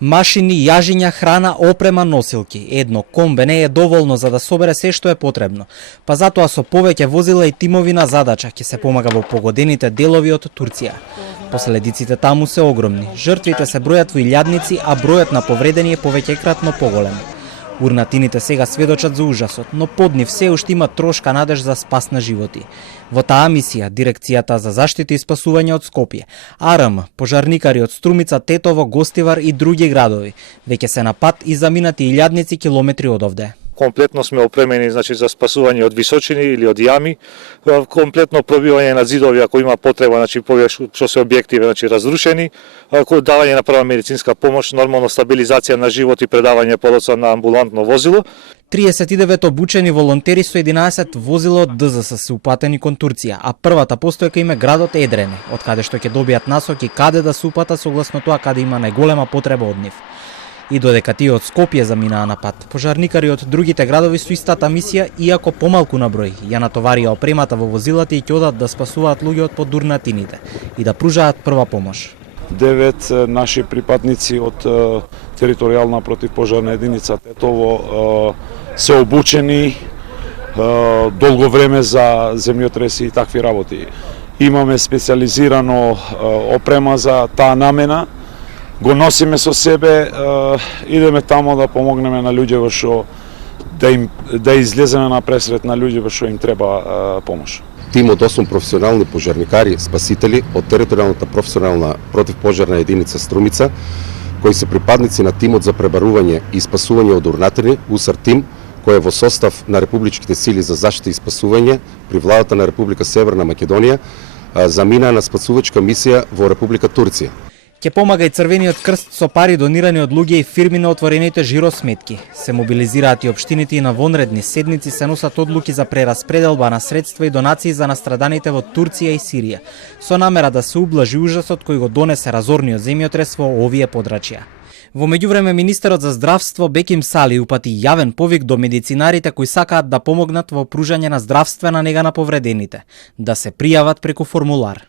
Машини, јажиња, храна, опрема, носилки. Едно комбе не е доволно за да собере се што е потребно. Па затоа со повеќе возила и тимови на задача ќе се помага во погодените делови од Турција. Последиците таму се огромни. Жртвите се бројат во илјадници, а бројот на повредени е повеќекратно поголем. Урнатините сега сведочат за ужасот, но под нив се уште има трошка надеж за спас на животи. Во таа мисија, Дирекцијата за заштита и спасување од Скопје, АРМ, пожарникари од Струмица, Тетово, Гостивар и други градови, веќе се на пат и заминати илјадници километри одовде. Комплетно сме опремени за спасување од височини или од јами, комплетно пробивање на зидови ако има потреба, што се објекти разрушени, давање на прва медицинска помош, нормално стабилизација на живот и предавање подоцна на амбулантно возило. 39 обучени волонтери со 11 возила од ДЗС се упатени кон Турција, а првата постојка им е градот Едрене, од каде што ќе добијат насоки каде да се упатат согласно тоа каде има најголема потреба од нив. И додека тие од Скопје заминаа на пат, пожарникари од другите градови со истата мисија, иако помалку на број, ја натоварија опремата во возилата и ќе одат да спасуваат луѓе од подурнатините и да пружаат прва помош. 9 наши припадници од територијална противпожарна единица Тетово се обучени долго време за земјотреси и такви работи. Имаме специјализирано опрема за таа намена. Го носиме со себе, идеме тамо да помогнеме на луѓе што да излеземе на пресрет на луѓе што им треба помош. Тим од 8 професионални пожарникари, спасители од територијалната професионална противпожарна единица Струмица, кои се припадници на тимот за пребарување и спасување од урнатини, УСАР тим, кој е во состав на републичките сили за заштита и спасување при владата на Република Северна Македонија, замина на спасувачка мисија во Република Турција. Ќе помага и Црвениот крст со пари донирани од луѓе и фирми на отворените жиросметки. Се мобилизираат и општините и на вонредни седници се носат одлуки за прераспределба на средства и донации за настраданите во Турција и Сирија, со намера да се ублажи ужасот кој го донесе разорниот земјотрес во овие подрачја. Во меѓувреме, министерот за здравство Беким Сали упати јавен повик до медицинарите кои сакаат да помогнат во пружање на здравствена нега на повредените, да се пријават преку формулар.